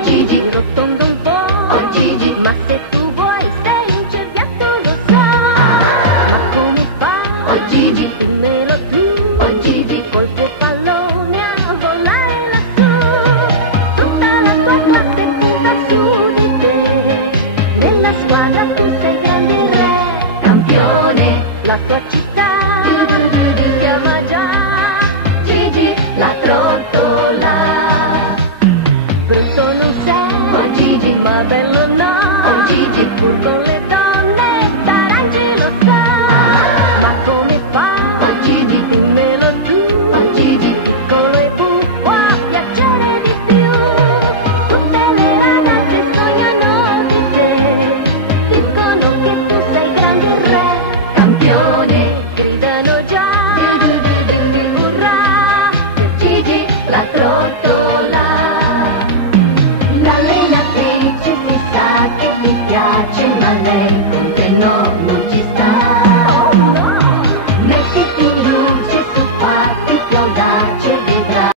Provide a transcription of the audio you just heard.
Oh Gigi, rotondo un po', oh Gigi, ma se tu vuoi sei un cerbiatto, lo so. Ma come fa? oh Gigi, Dimmelo tu, oh Gigi, col tuo pallone a volare lassù. Tutta la tua classe punta su di te, nella squadra tu sei grande re, campione, la tua città ti chiama già Gigi, la trottola. brutto non sei, Oh Gigi, ma bello no, oh Gigi, pur con le donne t'arrangi, lo so. Ma come fa? oh Gigi, Dimmelo tu, oh Gigi, piccolo e può piacere di più. Tutte le ragazze sognano di te, dicono che tu sei grande re, campione, gridano già, urrà, Gigi, la trottola. L'allenatrice si sa che ti piace, ma lei con te no, non ci sta.